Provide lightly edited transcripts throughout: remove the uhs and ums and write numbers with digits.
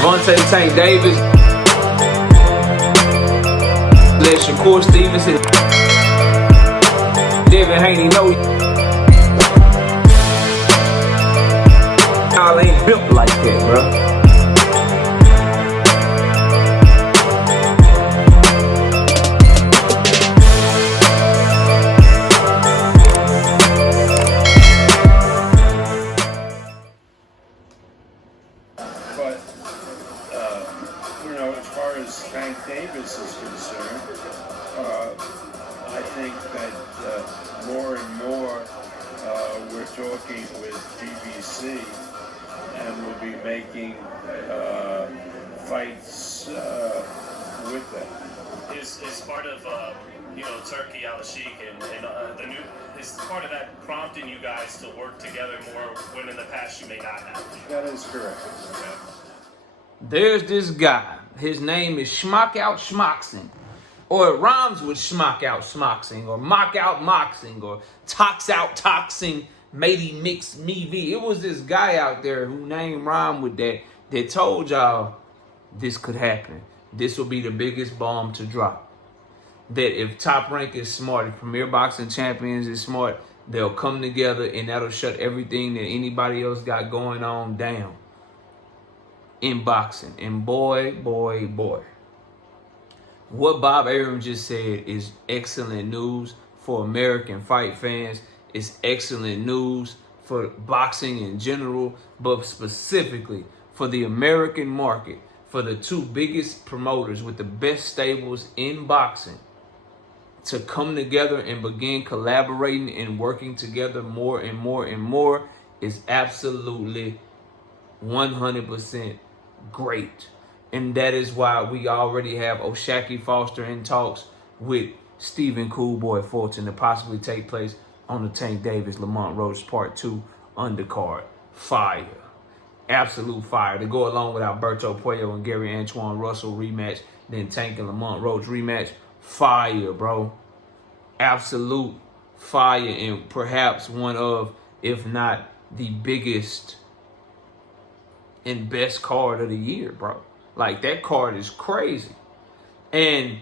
Devontae Tank Davis, let Shakur Stevenson, Devin Haney know y'all ain't built like that, bro. As far as Tank Davis is concerned, I think that more and more we're talking with BBC, and we'll be making fights with them. Is part of Turki Al-Sheikh and the new is part of that prompting you guys to work together more when in the past you may not have? That is correct. Okay. There's this guy. His name is Schmock Out Schmoxing. Or it rhymes with Schmock Out Schmoxing, or Mock Out Moxing, or Tox Out Toxing, Matey Mix Me V. It was this guy out there who name rhymed with that told y'all this could happen. This will be the biggest bomb to drop. That if Top Rank is smart, if Premier Boxing Champions is smart, they'll come together and that'll shut everything that anybody else got going on down in boxing. And boy, what Bob Arum just said is excellent news for American fight fans. It's excellent news for boxing in general, but specifically for the American market, for the two biggest promoters with the best stables in boxing to come together and begin collaborating and working together more and more and more is absolutely 100% great. And that is why we already have O'Shaquie Foster in talks with Stephen Coolboy Fulton to possibly take place on the Tank Davis Lamont Roach Part 2 undercard. Fire. Absolute fire. To go along with Alberto Puello and Gary Antoine Russell rematch, then Tank and Lamont Roach rematch. Fire, bro. Absolute fire, and perhaps one of, if not the biggest and best card of the year, bro. Like, that card is crazy. And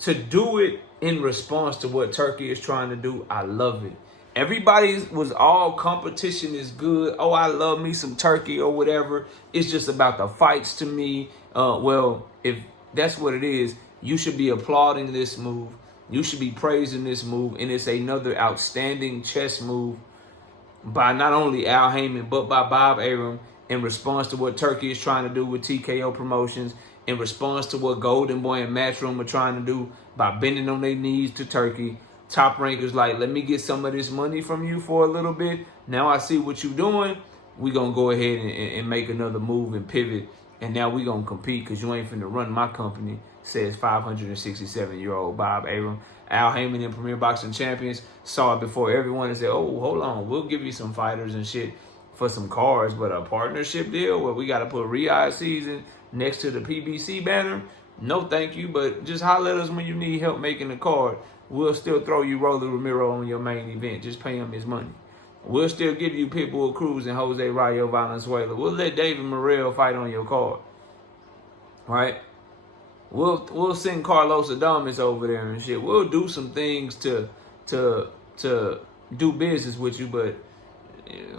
to do it in response to what Turkey is trying to do, I love it. Everybody was all competition is good. Oh, I love me some Turkey or whatever. It's just about the fights to me. Well, if that's what it is, you should be applauding this move. You should be praising this move. And it's another outstanding chess move by not only Al Heyman, but by Bob Arum, in response to what Turkey is trying to do with TKO Promotions, in response to what Golden Boy and Matchroom are trying to do by bending on their knees to Turkey. Top Rankers like, let me get some of this money from you for a little bit. Now I see what you're doing. We're going to go ahead and make another move and pivot. And now we're going to compete because you ain't finna run my company, says 567-year-old Bob Arum. Al Heyman and Premier Boxing Champions saw it before everyone and said, oh, hold on, we'll give you some fighters and shit for some cards, but a partnership deal where we got to put Riyadh season next to the PBC banner? No, thank you, but just holler at us when you need help making the card. We'll still throw you Rolly Romero on your main event. Just pay him his money. We'll still give you Pitbull Cruz and Jose Rayo Valenzuela. We'll let David Morrell fight on your card. Right? We'll send Carlos Adames over there and shit. We'll do some things to do business with you, but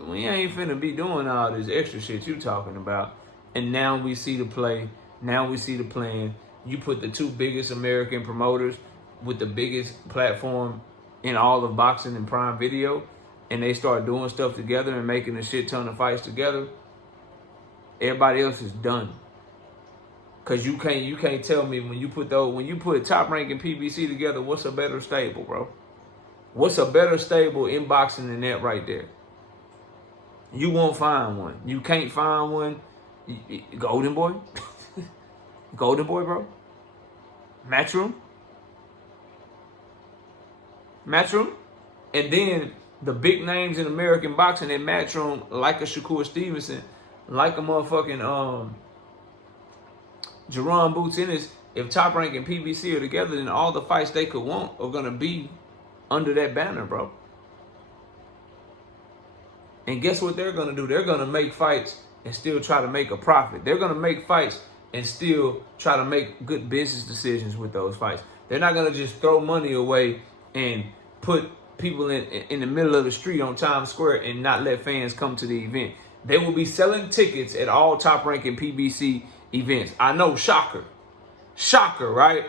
we ain't finna be doing all this extra shit you talking about. And now we see the play. Now we see the plan. You put the two biggest American promoters with the biggest platform in all of boxing and Prime Video, and they start doing stuff together and making a shit ton of fights together. Everybody else is done. Cause you can't tell me when you put Top Rank and PBC together, what's a better stable, bro? What's a better stable in boxing than that right there? You won't find one. You can't find one. Golden Boy? Golden Boy, bro? Matchroom? And then the big names in American boxing at Matchroom, like a Shakur Stevenson, like a motherfucking Jerome Boots Ennis. If Top Rank and PBC are together, then all the fights they could want are going to be under that banner, bro. And guess what they're going to do? They're going to make fights and still try to make a profit. They're going to make fights and still try to make good business decisions with those fights. They're not going to just throw money away and put people in the middle of the street on Times Square and not let fans come to the event. They will be selling tickets at all top-ranking PBC events. I know, shocker. Shocker, right?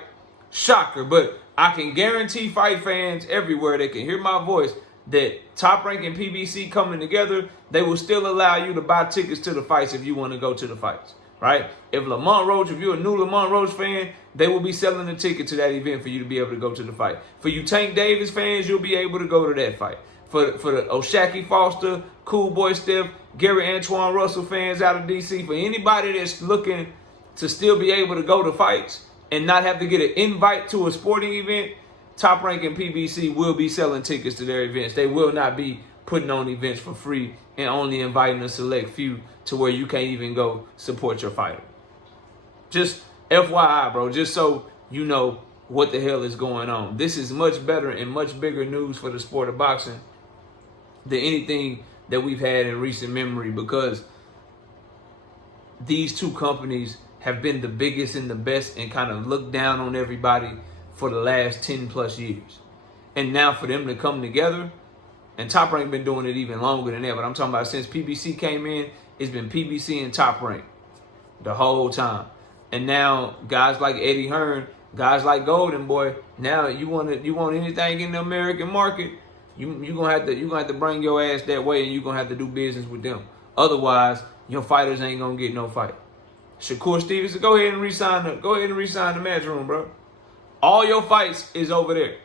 Shocker. But I can guarantee fight fans everywhere that can hear my voice that top-ranking PBC coming together, they will still allow you to buy tickets to the fights if you want to go to the fights, right? If Lamont Roach, if you're a new Lamont Roach fan, they will be selling a ticket to that event for you to be able to go to the fight. For you Tank Davis fans, you'll be able to go to that fight. For the O'Shaquie Foster, Cool Boy Steph, Gary Antoine Russell fans out of D.C., for anybody that's looking to still be able to go to fights and not have to get an invite to a sporting event, Top Ranking PBC will be selling tickets to their events. They will not be putting on events for free and only inviting a select few to where you can't even go support your fighter. Just FYI, bro, just so you know what the hell is going on. This is much better and much bigger news for the sport of boxing than anything that we've had in recent memory, because these two companies have been the biggest and the best and kind of looked down on everybody for the last 10 plus years. And now for them to come together, and Top Rank been doing it even longer than that, but I'm talking about since PBC came in, it's been PBC and Top Rank the whole time. And now guys like Eddie Hearn, guys like Golden Boy, now you want anything in the American market, you're gonna have to bring your ass that way, and you're gonna have to do business with them. Otherwise, your fighters ain't gonna get no fight. Shakur Stevenson, go ahead and resign the Matchroom, bro. All your fights is over there.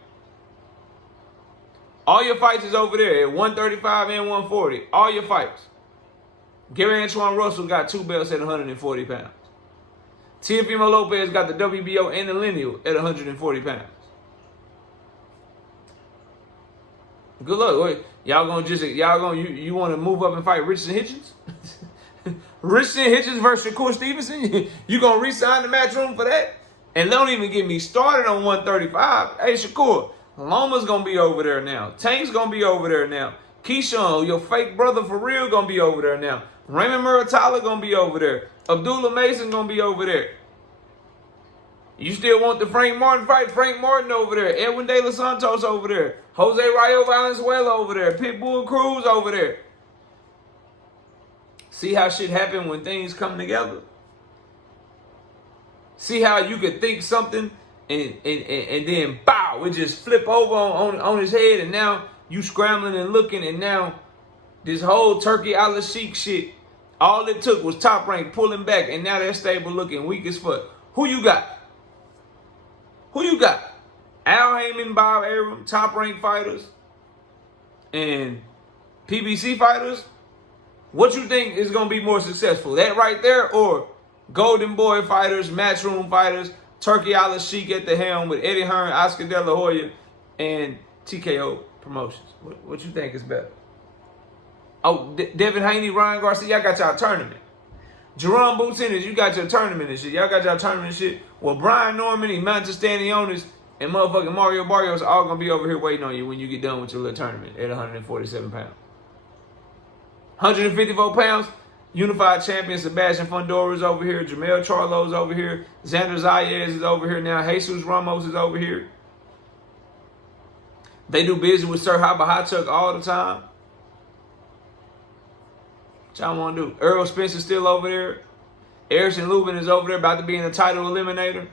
All your fights is over there at 135 and 140. All your fights. Gary Antoine Russell got 2 belts at 140 pounds. Teofimo Lopez got the WBO and the lineal at 140 pounds. Good luck. You want to move up and fight Richardson Hitchens? Richardson Hitchens versus Shakur Stevenson? You gonna re-sign the Matchroom for that? And don't even get me started on 135. Hey, Shakur, Loma's gonna be over there now. Tank's gonna be over there now. Keyshawn, your fake brother for real, gonna be over there now. Raymond Muratalla gonna be over there. Abdullah Mason gonna be over there. You still want the Frank Martin fight? Frank Martin over there. Edwin De Los Santos over there. Jose Rayo Valenzuela over there. Pitbull Cruz over there. See how shit happen when things come together? See how you could think something and then bow, it just flip over on his head, and now you scrambling and looking, and now this whole Turki Al-Sheikh shit, all it took was Top Rank pulling back, and now they're stable looking weak as fuck. Who you got? Who you got? Al Heyman, Bob Arum, Top Rank fighters, and PBC fighters? What you think is going to be more successful? That right there, or Golden Boy fighters, Matchroom fighters, Turki Al-Sheikh at the helm with Eddie Hearn, Oscar De La Hoya, and TKO Promotions? What you think is better? Oh, Devin Haney, Ryan Garcia, y'all got y'all tournament. Jerome Boots Ennis, you got your tournament and shit. Y'all got y'all tournament and shit. Well, Brian Norman, Emmanuel Stanionis, and motherfucking Mario Barrios all going to be over here waiting on you when you get done with your little tournament at 147 pounds. 154 pounds, Unified Champion Sebastian Fundora is over here. Jamel Charlo is over here. Xander Zayas is over here now. Jesus Ramos is over here. They do business with Sir Habahatuk all the time. What y'all want to do? Earl Spencer's still over there. Erickson Lubin is over there, about to be in the title eliminator.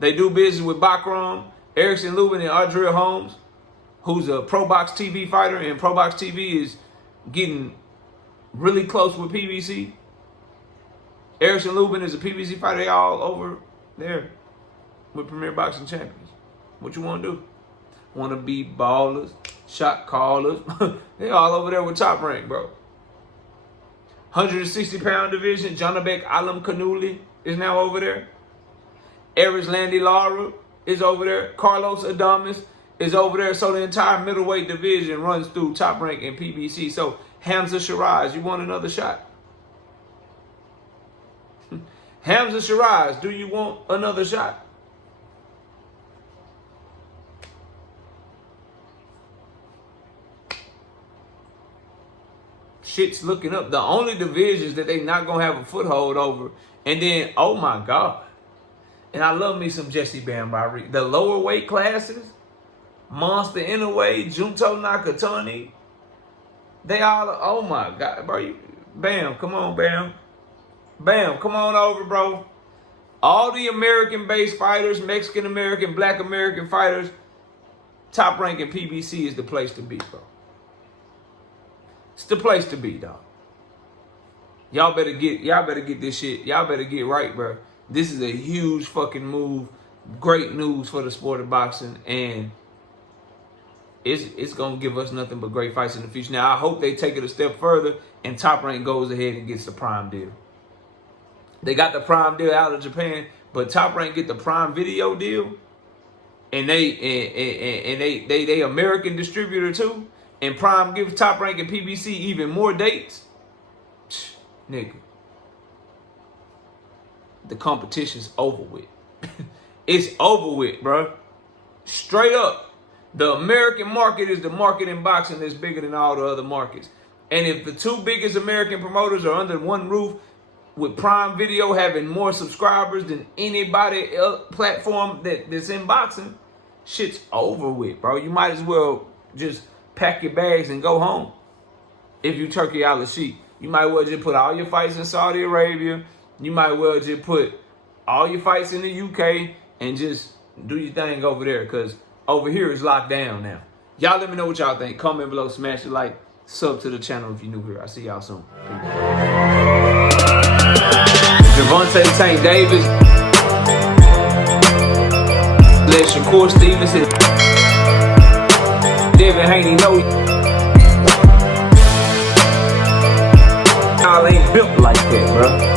They do business with Bakram, Erickson Lubin, and Audrey Holmes, who's a Pro Box TV fighter, and Pro Box TV is getting really close with PBC. Erickson Lubin is a PBC fighter. They all over there with Premier Boxing Champions. What you want to do? Want to be ballers, shot callers. They all over there with Top Rank, bro. 160-pound division, Janabek Alam Kanuli is now over there. Eris Landy Lara is over there. Carlos Adames is over there. So the entire middleweight division runs through Top Rank and PBC. So Hamza Shiraz, you want another shot? Hamza Shiraz, do you want another shot? shit's looking up. The only divisions that they not gonna have a foothold over, and then oh my God, and I love me some Jesse Bambari. The lower weight classes, Monster Inoue, Junto Nakatani, they all, oh my God, bro. Bam, come on, Bam. Bam, come on over, bro. All the American-based fighters, Mexican-American, Black American fighters, Top Rank in PBC is the place to be, bro. It's the place to be, dog. Y'all better get this shit. Y'all better get right, bro. This is a huge fucking move. Great news for the sport of boxing, and it's gonna give us nothing but great fights in the future. Now I hope they take it a step further and Top Rank goes ahead and gets the prime deal. They got the prime deal out of Japan, but Top Rank get the prime video deal, and they American distributor too, and Prime gives Top Rank and PBC even more dates. Nigga, the competition's over with. It's over with, bro. Straight up. The American market is the market in boxing that's bigger than all the other markets. And if the two biggest American promoters are under one roof, with Prime Video having more subscribers than anybody else platform that's in boxing, shit's over with, bro. You might as well just pack your bags and go home. If you Turki Al-Sheikh, you might well just put all your fights in Saudi Arabia. You might well just put all your fights in the UK and just do your thing over there, because over here is locked down now. Y'all let me know what y'all think. Comment below, smash the like, sub to the channel if you're new here. I'll see y'all soon. Gervonta Tank Davis, let Shakur Stevenson, Devin Haney know y'all ain't built like that, bro.